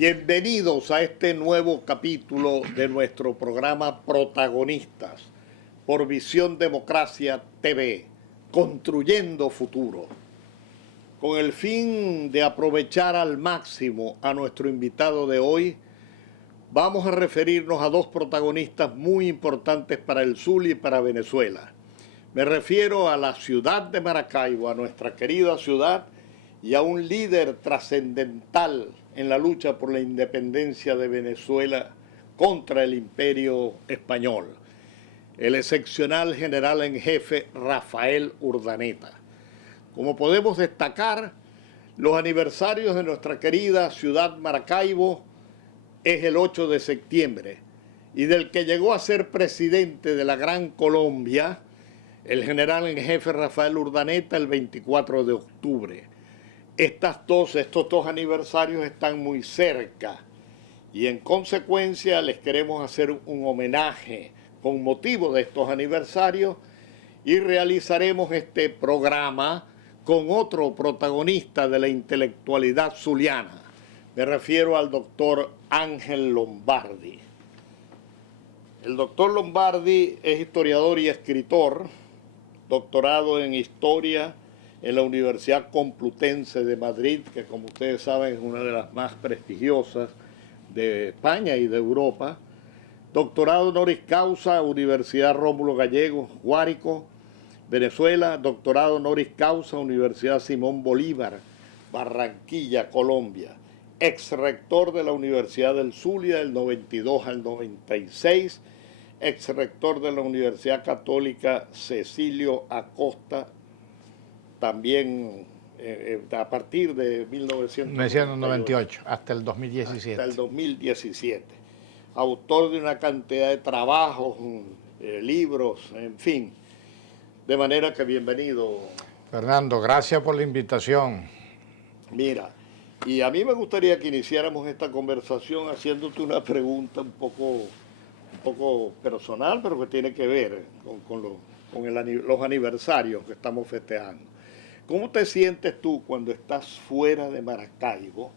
Bienvenidos a este nuevo capítulo de nuestro programa Protagonistas por Visión Democracia TV, Construyendo Futuro. Con el fin de aprovechar al máximo a nuestro invitado de hoy, vamos a referirnos a dos protagonistas muy importantes para el Zulia y para Venezuela. Me refiero a la ciudad de Maracaibo, a nuestra querida ciudad, y a un líder trascendental en la lucha por la independencia de Venezuela contra el imperio español, el excepcional general en jefe Rafael Urdaneta. Como podemos destacar, los aniversarios de nuestra querida ciudad Maracaibo es el 8 de septiembre, y del que llegó a ser presidente de la Gran Colombia, el general en jefe Rafael Urdaneta, el 24 de octubre. Estos dos aniversarios están muy cerca y en consecuencia les queremos hacer un homenaje con motivo de estos aniversarios y realizaremos este programa con otro protagonista de la intelectualidad zuliana. Me refiero al doctor Ángel Lombardi. El doctor Lombardi es historiador y escritor, doctorado en Historia en la Universidad Complutense de Madrid, que como ustedes saben es una de las más prestigiosas de España y de Europa. Doctorado honoris causa, Universidad Rómulo Gallegos, Guárico, Venezuela. Doctorado honoris causa, Universidad Simón Bolívar, Barranquilla, Colombia. Ex rector de la Universidad del Zulia del 92 al 96. Ex rector de la Universidad Católica Cecilio Acosta, también a partir de 1998 hasta el 2017. Hasta el 2017. Autor de una cantidad de trabajos, libros, en fin. De manera que bienvenido. Fernando, gracias por la invitación. Mira, y a mí me gustaría que iniciáramos esta conversación haciéndote una pregunta un poco personal, pero que tiene que ver con los aniversarios que estamos festejando. ¿Cómo te sientes tú cuando estás fuera de Maracaibo,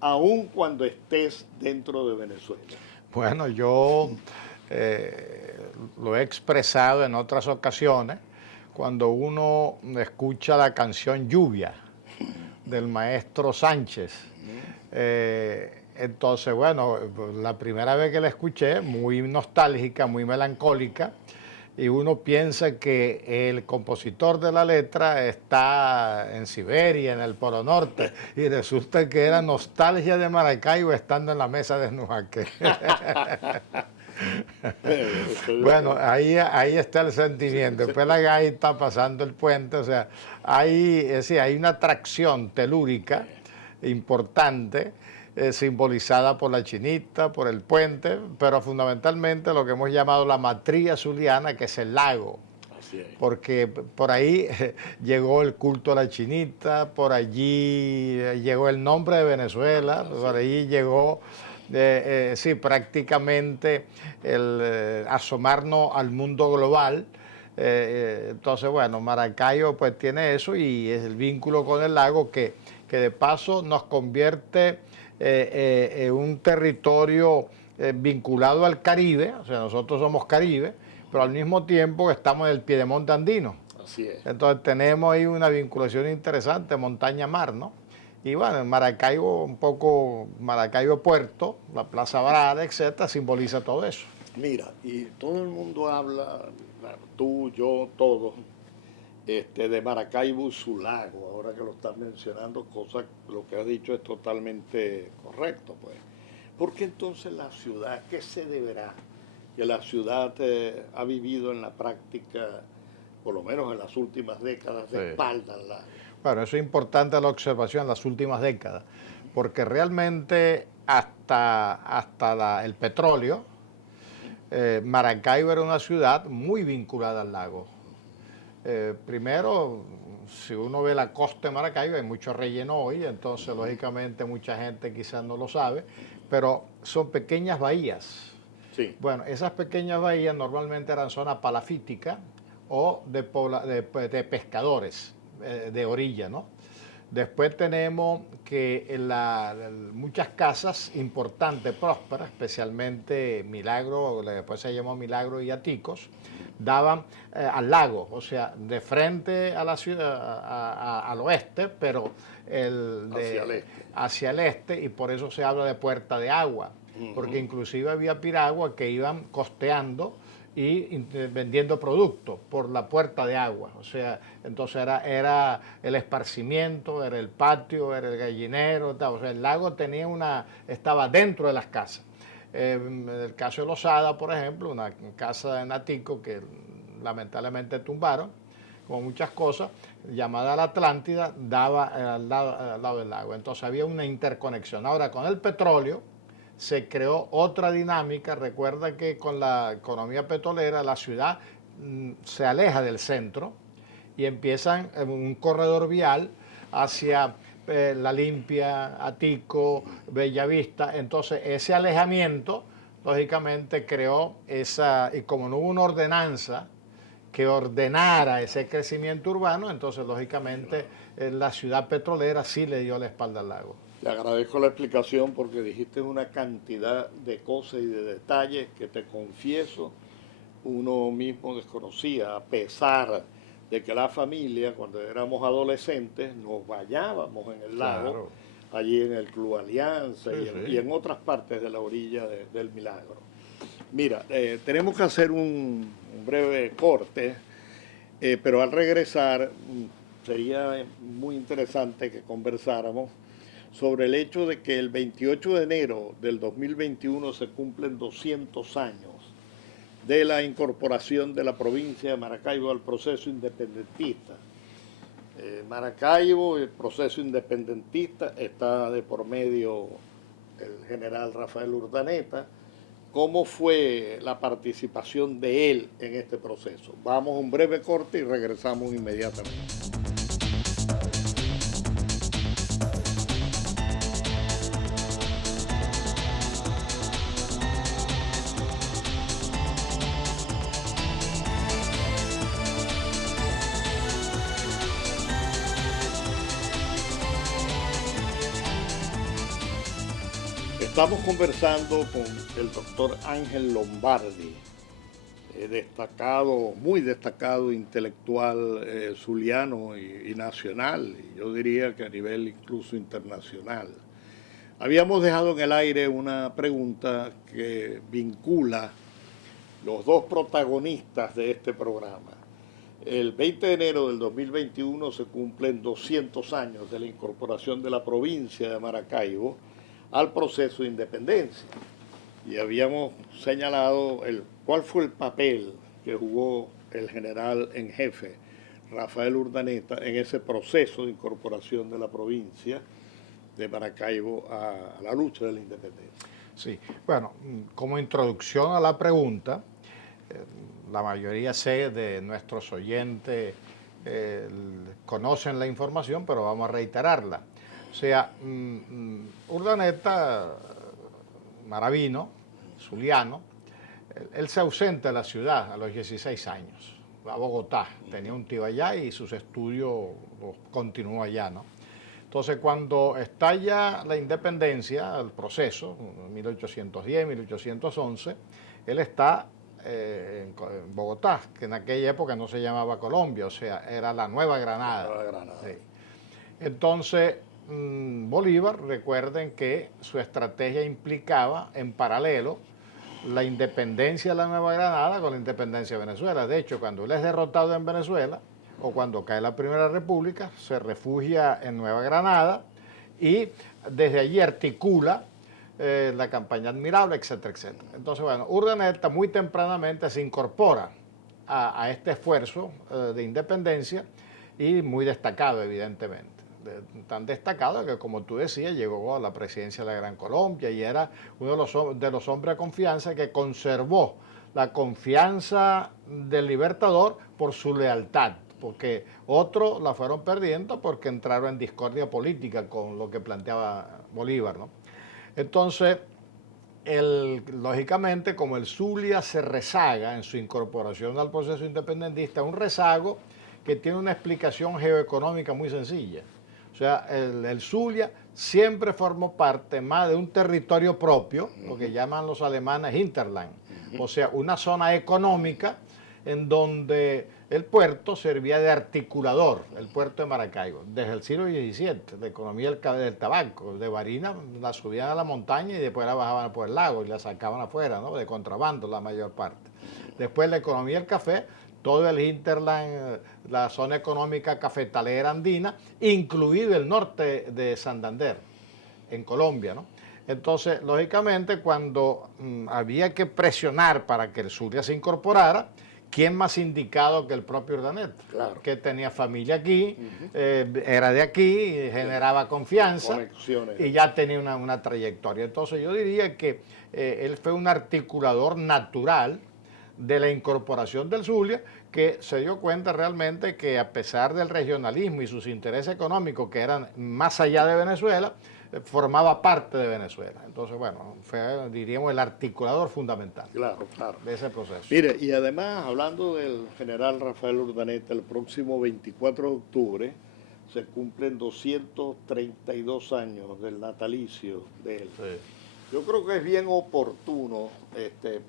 aun cuando estés dentro de Venezuela? Bueno, yo lo he expresado en otras ocasiones, cuando uno escucha la canción Lluvia del maestro Sánchez. Entonces, bueno, la primera vez que la escuché, muy nostálgica, muy melancólica, y uno piensa que el compositor de la letra está en Siberia, en el Polo Norte, y resulta que era nostalgia de Maracaibo estando en la mesa de Nujaque. Bueno, ahí está el sentimiento. Después la gaita está pasando el puente, o sea, hay una atracción telúrica importante, simbolizada por la chinita, por el puente, pero fundamentalmente lo que hemos llamado la matriz zuliana, que es el lago. Así es. Porque por ahí llegó el culto a la chinita, por allí llegó el nombre de Venezuela, por ahí llegó prácticamente el asomarnos al mundo global. Entonces, bueno, Maracaibo pues tiene eso y es el vínculo con el lago que de paso nos convierte en un territorio vinculado al Caribe, o sea, nosotros somos Caribe, pero al mismo tiempo estamos en el piedemonte andino. Así es. Entonces tenemos ahí una vinculación interesante, montaña-mar, ¿no? Y bueno, en Maracaibo, un poco Maracaibo Puerto, la Plaza Varada, etcétera, simboliza todo eso. Mira, y todo el mundo habla, tú, yo, todos, de Maracaibo y su lago, ahora que lo estás mencionando, lo que has dicho es totalmente correcto, pues. ¿Por qué entonces la ciudad, qué se deberá que la ciudad ha vivido en la práctica, por lo menos en las últimas décadas, de espalda al lago? Bueno, eso es importante la observación en las últimas décadas, porque realmente hasta el petróleo, Maracaibo era una ciudad muy vinculada al lago. Primero, si uno ve la costa de Maracaibo, hay mucho relleno hoy, entonces lógicamente mucha gente quizás no lo sabe, pero son pequeñas bahías. Sí. Bueno, esas pequeñas bahías normalmente eran zonas palafíticas o de pescadores de orilla, ¿no? Después tenemos que muchas casas importantes, prósperas, especialmente Milagro, lo que después se llamó Milagro y Aticos, daban al lago, o sea, de frente a la ciudad, al oeste, pero hacia el este, y por eso se habla de puerta de agua, porque inclusive había piraguas que iban costeando y vendiendo productos por la puerta de agua. O sea, entonces era el esparcimiento, era el patio, era el gallinero, tal. O sea, el lago estaba dentro de las casas. En el caso de Losada, por ejemplo, una casa de Natico que lamentablemente tumbaron, como muchas cosas, llamada la Atlántida, daba al lado del lago. Entonces había una interconexión. Ahora, con el petróleo, se creó otra dinámica. Recuerda que con la economía petrolera la ciudad se aleja del centro y empiezan en un corredor vial hacia La Limpia, Atico, Bellavista. Entonces ese alejamiento lógicamente creó y como no hubo una ordenanza que ordenara ese crecimiento urbano, entonces lógicamente la ciudad petrolera sí le dio la espalda al lago. Le agradezco la explicación porque dijiste una cantidad de cosas y de detalles que te confieso uno mismo desconocía, a pesar de que la familia, cuando éramos adolescentes, nos bañábamos en el lago, allí en el Club Alianza y en otras partes de la orilla del Milagro. Mira, tenemos que hacer un breve corte, pero al regresar sería muy interesante que conversáramos sobre el hecho de que el 28 de enero del 2021 se cumplen 200 años de la incorporación de la provincia de Maracaibo al proceso independentista. Maracaibo, el proceso independentista, está de por medio el general Rafael Urdaneta. ¿Cómo fue la participación de él en este proceso? Vamos a un breve corte y regresamos inmediatamente. Estamos conversando con el doctor Ángel Lombardi, muy destacado intelectual zuliano y nacional, y yo diría que a nivel incluso internacional. Habíamos dejado en el aire una pregunta que vincula los dos protagonistas de este programa. El 20 de enero del 2021 se cumplen 200 años de la incorporación de la provincia de Maracaibo al proceso de independencia. Y habíamos señalado cuál fue el papel que jugó el general en jefe, Rafael Urdaneta, en ese proceso de incorporación de la provincia de Maracaibo a la lucha de la independencia. Sí, bueno, como introducción a la pregunta, la mayoría de nuestros oyentes conocen la información, pero vamos a reiterarla. O sea, Urdaneta, maravino, zuliano, él se ausenta de la ciudad a los 16 años, va a Bogotá, tenía un tío allá y sus estudios los continuó allá, ¿no? Entonces, cuando estalla la independencia, el proceso, 1810, 1811, él está en Bogotá, que en aquella época no se llamaba Colombia, o sea, era la Nueva Granada. Nueva Granada. Sí. Entonces, Bolívar, recuerden que su estrategia implicaba en paralelo la independencia de la Nueva Granada con la independencia de Venezuela. De hecho, cuando él es derrotado en Venezuela o cuando cae la Primera República, se refugia en Nueva Granada y desde allí articula la campaña admirable, etcétera, etcétera. Entonces, bueno, Urdaneta muy tempranamente se incorpora a este esfuerzo de independencia y muy destacado, evidentemente. Tan destacado que, como tú decías, llegó a la presidencia de la Gran Colombia y era uno de los hombres de confianza que conservó la confianza del Libertador por su lealtad, porque otros la fueron perdiendo porque entraron en discordia política con lo que planteaba Bolívar, ¿no? Entonces, lógicamente, como el Zulia se rezaga en su incorporación al proceso independentista, un rezago que tiene una explicación geoeconómica muy sencilla. O sea, el Zulia siempre formó parte más de un territorio propio, lo que llaman los alemanes Hinterland, o sea, una zona económica en donde el puerto servía de articulador, el puerto de Maracaibo, desde el siglo XVII, la economía del tabaco, de Barinas la subían a la montaña y después la bajaban por el lago y la sacaban afuera, ¿no? De contrabando la mayor parte. Después la economía del café, todo el hinterland, la zona económica cafetalera andina, incluido el norte de Santander, en Colombia, ¿no? Entonces, lógicamente, cuando había que presionar para que el Zulia se incorporara, ¿quién más indicado que el propio Urdaneta? Claro. Que tenía familia aquí, era de aquí, generaba confianza. Conexiones. Y ya tenía una trayectoria. Entonces yo diría que él fue un articulador natural de la incorporación del Zulia, que se dio cuenta realmente que a pesar del regionalismo y sus intereses económicos que eran más allá de Venezuela, formaba parte de Venezuela. Entonces, bueno, fue, diríamos, el articulador fundamental. Claro, claro. De ese proceso. Mire, y además, hablando del general Rafael Urdaneta, el próximo 24 de octubre se cumplen 232 años del natalicio de él. Sí. Yo creo que es bien oportuno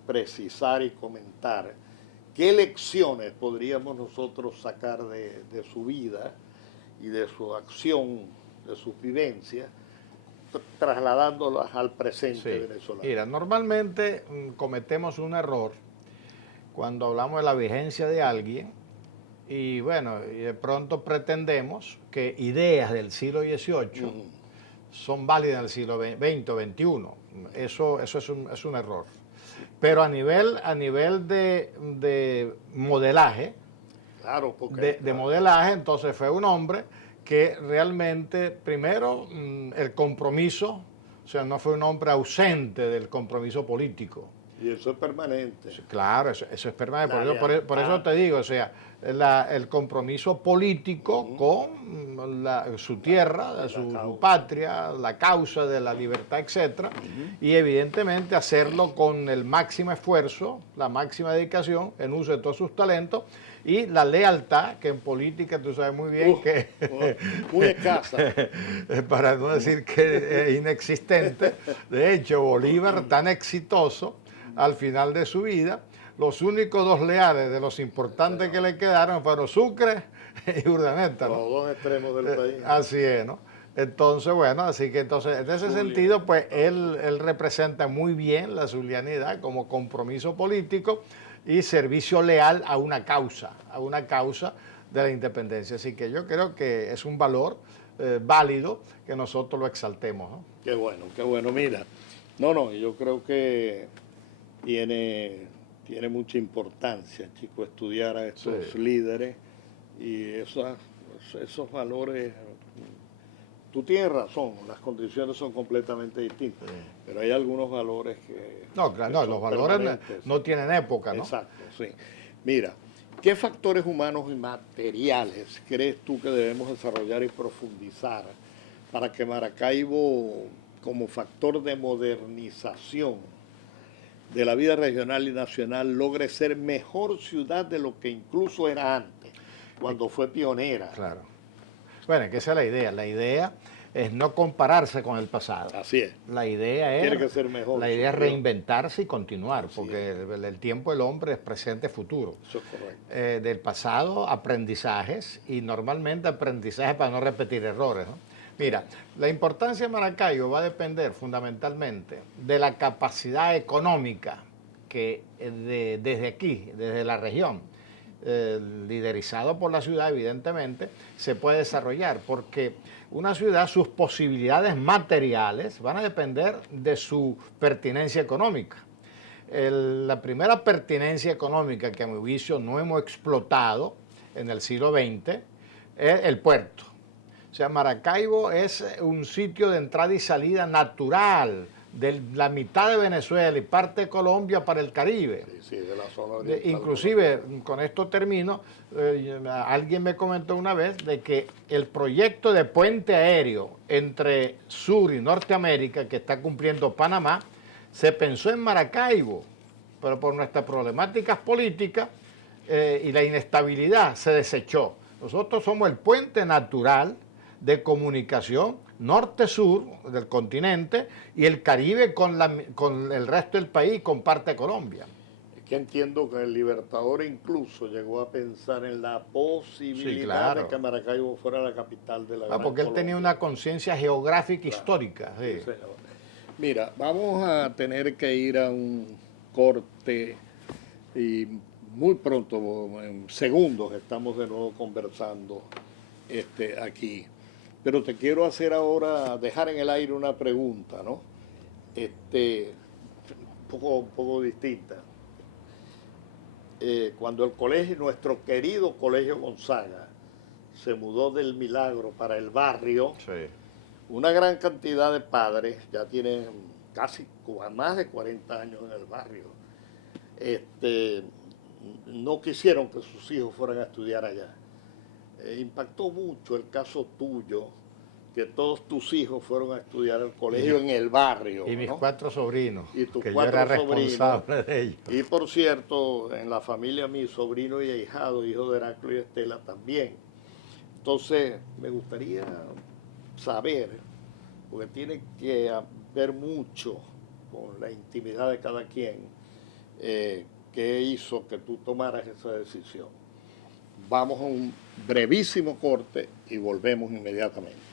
precisar y comentar qué lecciones podríamos nosotros sacar de su vida y de su acción, de sus vivencias, trasladándolas al presente venezolano. Mira, normalmente cometemos un error cuando hablamos de la vigencia de alguien y bueno, y de pronto pretendemos que ideas del siglo XVIII son válidas en el siglo XX o XXI. Eso es un error. Pero a nivel de modelaje, claro, porque, de modelaje, entonces fue un hombre que realmente, primero, el compromiso, o sea, no fue un hombre ausente del compromiso político. Y eso es permanente. Claro, eso es permanente. Por Ah. eso te digo, o sea, el compromiso político con su tierra, su patria, la causa de la libertad, etcétera, y evidentemente hacerlo con el máximo esfuerzo, la máxima dedicación, en uso de todos sus talentos, y la lealtad, que en política tú sabes muy bien que muy escasa. para no decir que es inexistente. De hecho, Bolívar, tan exitoso al final de su vida, los únicos dos leales de los importantes que le quedaron fueron Sucre y Urdaneta, ¿no? Los dos extremos del país. Así es, ¿no? Entonces, bueno, así que entonces, en ese sentido, pues él representa muy bien la zulianidad como compromiso político y servicio leal a una causa de la independencia. Así que yo creo que es un valor válido que nosotros lo exaltemos, ¿no? Qué bueno, mira. No, yo creo que tiene mucha importancia, chico, estudiar a estos líderes y esos valores. Tú tienes razón, las condiciones son completamente distintas, pero hay algunos valores que... No, claro, los valores no tienen época, ¿no? Exacto, sí. Mira, ¿qué factores humanos y materiales crees tú que debemos desarrollar y profundizar para que Maracaibo, como factor de modernización de la vida regional y nacional, logre ser mejor ciudad de lo que incluso era antes, cuando fue pionera? Claro. Bueno, que esa es la idea. La idea es no compararse con el pasado. Así es. La idea es, tiene que ser mejor. La idea es reinventarse y continuar, Así porque el tiempo del hombre es presente, futuro. Eso es correcto. Del pasado, aprendizajes, y normalmente aprendizajes para no repetir errores, ¿no? Mira, la importancia de Maracaibo va a depender fundamentalmente de la capacidad económica que desde aquí, desde la región, liderizado por la ciudad, evidentemente, se puede desarrollar, porque una ciudad, sus posibilidades materiales van a depender de su pertinencia económica. La primera pertinencia económica que a mi juicio no hemos explotado en el siglo XX es el puerto. O sea, Maracaibo es un sitio de entrada y salida natural de la mitad de Venezuela y parte de Colombia para el Caribe. Sí, de la zona oriental. Inclusive, con esto termino, alguien me comentó una vez de que el proyecto de puente aéreo entre Sur y Norteamérica que está cumpliendo Panamá, se pensó en Maracaibo, pero por nuestras problemáticas políticas y la inestabilidad se desechó. Nosotros somos el puente natural de comunicación norte-sur del continente y el Caribe con el resto del país, con parte de Colombia. Es que entiendo que el Libertador incluso llegó a pensar en la posibilidad Sí, claro. de que Maracaibo fuera la capital de la Gran Porque él tenía Colombia. una conciencia geográfica Claro. histórica. Sí. Sí, señor. Mira, vamos a tener que ir a un corte y muy pronto, en segundos, estamos de nuevo conversando aquí. Pero te quiero hacer ahora, dejar en el aire una pregunta, ¿no? Un poco distinta. Cuando el colegio, nuestro querido Colegio Gonzaga, se mudó del Milagro para el barrio, Sí. una gran cantidad de padres ya tienen casi más de 40 años en el barrio. No quisieron que sus hijos fueran a estudiar allá. Impactó mucho el caso tuyo, que todos tus hijos fueron a estudiar al colegio en el barrio. Y mis ¿no? 4 sobrinos, Y tus que yo 4 era sobrinos. responsable de ellos. Y por cierto, en la familia mi sobrino y ahijado, hijo de Heraclio y Estela también. Entonces, me gustaría saber, porque tiene que ver mucho con la intimidad de cada quien, qué hizo que tú tomaras esa decisión. Vamos a un brevísimo corte y volvemos inmediatamente.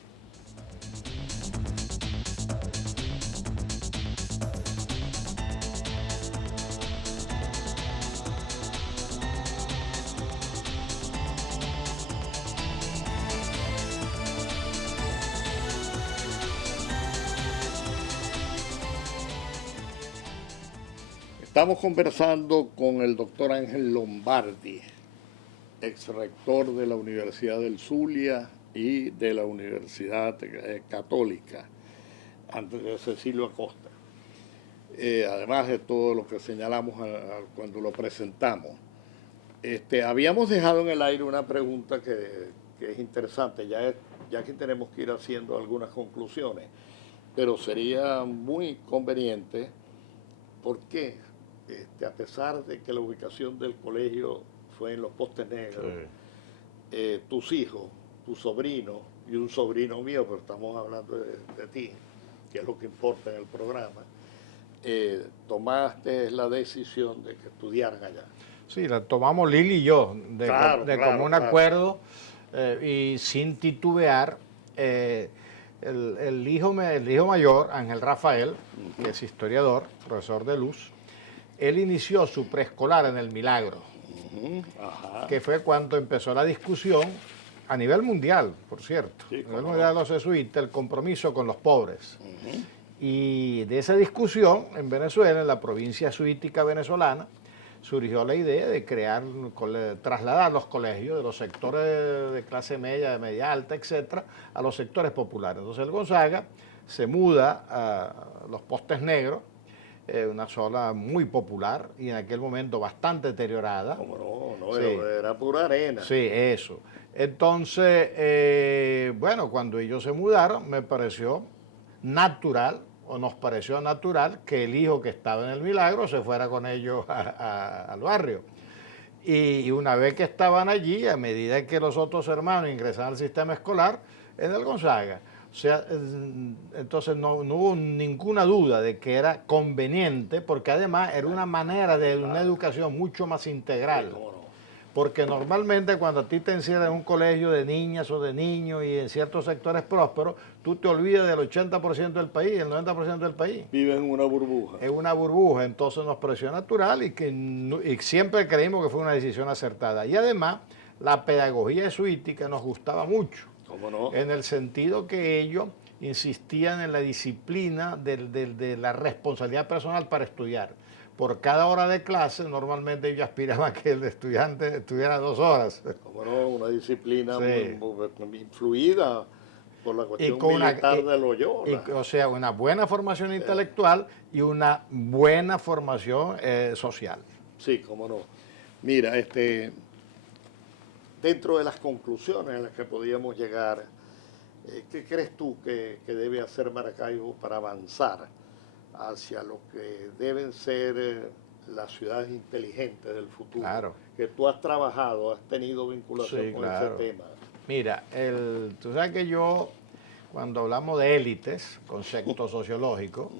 Estamos conversando con el doctor Ángel Lombardi, ex rector de la Universidad del Zulia y de la Universidad Católica, antes de Cecilio Acosta. Además de todo lo que señalamos cuando lo presentamos. Habíamos dejado en el aire una pregunta que es interesante, ya que tenemos que ir haciendo algunas conclusiones, pero sería muy conveniente, ¿por qué? A pesar de que la ubicación del colegio fue en los Postes Negros, sí, tus hijos, tu sobrino y un sobrino mío, pero estamos hablando de ti, que es lo que importa en el programa, tomaste la decisión de que estudiaran allá. Sí, la tomamos Lili y yo, claro, común acuerdo, y sin titubear. El hijo mayor, Ángel Rafael, que es historiador, profesor de Luz, él inició su preescolar en el Milagro, que fue cuando empezó la discusión a nivel mundial, por cierto, a nivel mundial de los jesuitas, el compromiso con los pobres. Y de esa discusión en Venezuela, en la provincia suítica venezolana, surgió la idea de trasladar los colegios de los sectores de clase media, de media alta, etcétera, a los sectores populares. Entonces el Gonzaga se muda a los Postes Negros, una zona muy popular y en aquel momento bastante deteriorada. ¿Cómo no? Sí. Era pura arena. Sí, eso. Entonces, bueno, cuando ellos se mudaron, me pareció natural, o nos pareció natural, que el hijo que estaba en el Milagro se fuera con ellos al barrio. Y una vez que estaban allí, a medida que los otros hermanos ingresaban al sistema escolar, en el Gonzaga. O sea, entonces no hubo ninguna duda de que era conveniente, porque además era una manera de una educación mucho más integral. Porque normalmente cuando a ti te encierran en un colegio de niñas o de niños y en ciertos sectores prósperos, tú te olvidas del 80% del país, el 90% del país. Vives en una burbuja. Es una burbuja, entonces nos pareció natural y siempre creímos que fue una decisión acertada. Y además, la pedagogía jesuítica nos gustaba mucho. ¿Cómo no? En el sentido que ellos insistían en la disciplina de la responsabilidad personal para estudiar. Por cada hora de clase, normalmente ellos aspiraban a que el estudiante estudiara 2 horas. ¿Cómo no? Una disciplina muy influida por la cuestión militar de Loyola. O sea, una buena formación intelectual y una buena formación social. Sí, cómo no. Mira, dentro de las conclusiones a las que podíamos llegar, ¿qué crees tú que debe hacer Maracaibo para avanzar hacia lo que deben ser las ciudades inteligentes del futuro? Claro. Que tú has trabajado, has tenido vinculación con ese tema. Mira, tú sabes que yo, cuando hablamos de élites, concepto sociológico,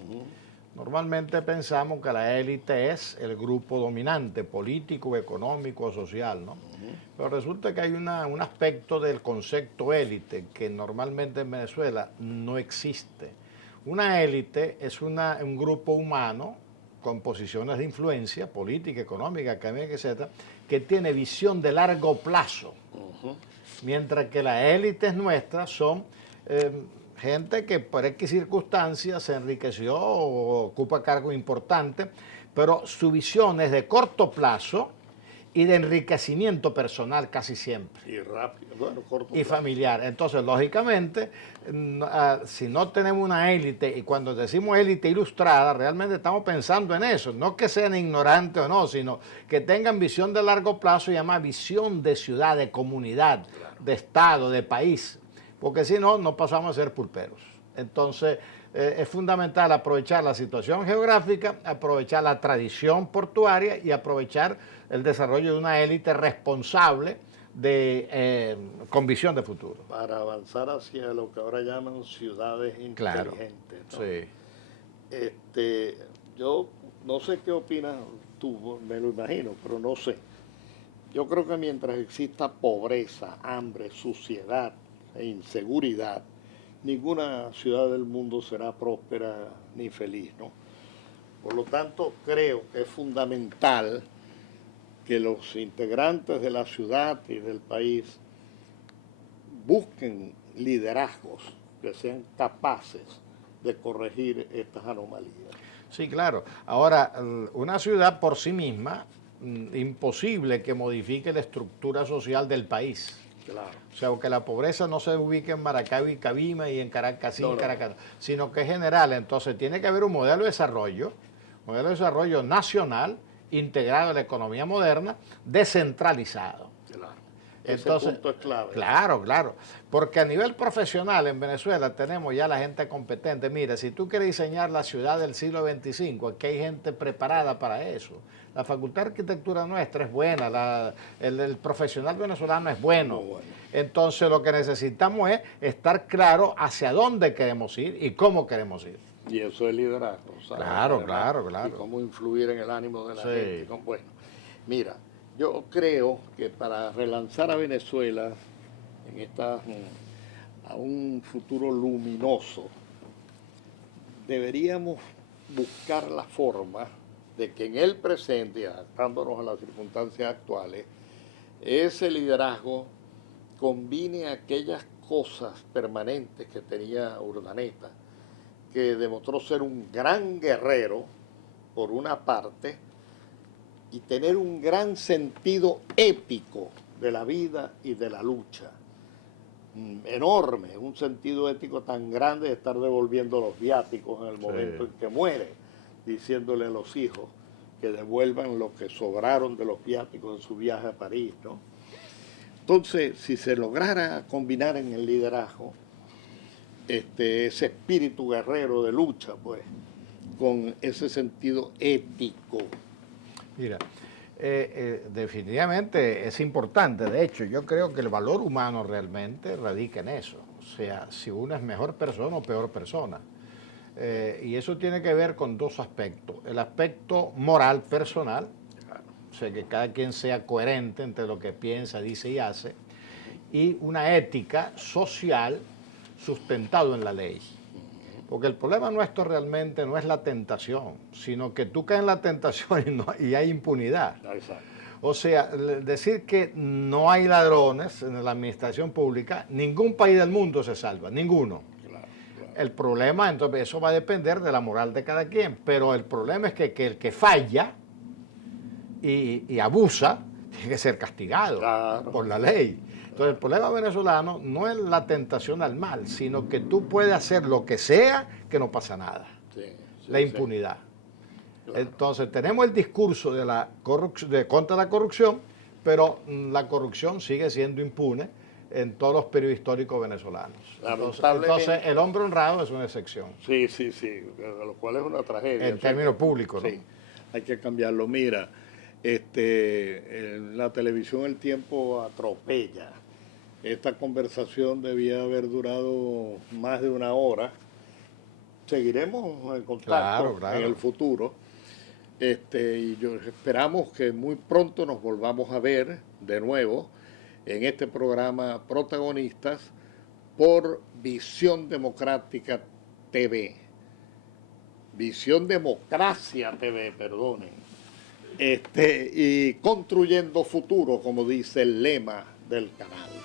normalmente pensamos que la élite es el grupo dominante, político, económico, social, ¿no? Pero resulta que hay un aspecto del concepto élite que normalmente en Venezuela no existe. Una élite es un grupo humano con posiciones de influencia política, económica, académica, etcétera, que tiene visión de largo plazo. Mientras que las élites nuestras son gente que por X circunstancias se enriqueció o ocupa cargos importantes, pero su visión es de corto plazo y de enriquecimiento personal casi siempre. Y rápido, bueno, corto Y plazo. familiar. Entonces, lógicamente, si no tenemos una élite, y cuando decimos élite ilustrada, realmente estamos pensando en eso, no que sean ignorantes o no, sino que tengan visión de largo plazo y además visión de ciudad, de comunidad, de estado, de país, porque si no, no pasamos a ser pulperos. Entonces, es fundamental aprovechar la situación geográfica, aprovechar la tradición portuaria y aprovechar el desarrollo de una élite responsable con visión de futuro. Para avanzar hacia lo que ahora llaman ciudades inteligentes. ¿No? Sí. Yo no sé qué opinas tú, me lo imagino, pero no sé. Yo creo que mientras exista pobreza, hambre, suciedad e inseguridad, ninguna ciudad del mundo será próspera ni feliz, ¿no? Por lo tanto, creo que es fundamental que los integrantes de la ciudad y del país busquen liderazgos que sean capaces de corregir estas anomalías. Sí, claro. Ahora, una ciudad por sí misma, imposible que modifique la estructura social del país. Claro. O sea, que la pobreza no se ubique en Maracaibo y Cabima y en Caracas, No, Caracas, sino que es general. Entonces, tiene que haber un modelo de desarrollo nacional, integrado en la economía moderna, descentralizado. Claro. Entonces, ese punto es clave. Claro. Porque a nivel profesional en Venezuela tenemos ya la gente competente. Mira, si tú quieres diseñar la ciudad del siglo XXV, aquí hay gente preparada para eso. La Facultad de Arquitectura nuestra es buena, el profesional venezolano es bueno. Muy bueno. Entonces lo que necesitamos es estar claro hacia dónde queremos ir y cómo queremos ir. Y eso es liderazgo. ¿Sabes? Claro. Y cómo influir en el ánimo de la Sí. gente. Bueno, mira, yo creo que para relanzar a Venezuela a un futuro luminoso, deberíamos buscar la forma de que en el presente, adaptándonos a las circunstancias actuales, ese liderazgo combine aquellas cosas permanentes que tenía Urdaneta, que demostró ser un gran guerrero, por una parte, y tener un gran sentido ético de la vida y de la lucha. Enorme, un sentido ético tan grande de estar devolviendo los viáticos en el momento en que muere, diciéndole a los hijos que devuelvan lo que sobraron de los viáticos en su viaje a París, ¿no? Entonces, si se lograra combinar en el liderazgo ese espíritu guerrero de lucha, pues, con ese sentido ético. Mira, definitivamente es importante. De hecho, yo creo que el valor humano realmente radica en eso. O sea, si uno es mejor persona o peor persona. Y eso tiene que ver con dos aspectos. El aspecto moral personal, o sea, que cada quien sea coherente entre lo que piensa, dice y hace, y una ética social sustentado en la ley. Porque el problema nuestro realmente no es la tentación, sino que tú caes en la tentación y hay impunidad. Exacto. O sea, decir que no hay ladrones en la administración pública, ningún país del mundo se salva, ninguno. Claro. El problema, entonces, eso va a depender de la moral de cada quien, pero el problema es que el que falla y abusa tiene que ser castigado por la ley. Entonces, el problema venezolano no es la tentación al mal, sino que tú puedes hacer lo que sea que no pasa nada. La impunidad. Claro. Entonces, tenemos el discurso de la contra la corrupción, pero la corrupción sigue siendo impune en todos los periodos históricos venezolanos. Entonces, el hombre honrado es una excepción. Sí, lo cual es una tragedia. En términos públicos, ¿no? Sí, hay que cambiarlo. Mira, en la televisión el tiempo atropella. Esta conversación debía haber durado más de una hora. Seguiremos en contacto Claro. en el futuro. Y esperamos que muy pronto nos volvamos a ver de nuevo en este programa Protagonistas por Visión Democrática TV. Visión Democracia TV, perdonen. Y construyendo futuro, como dice el lema del canal.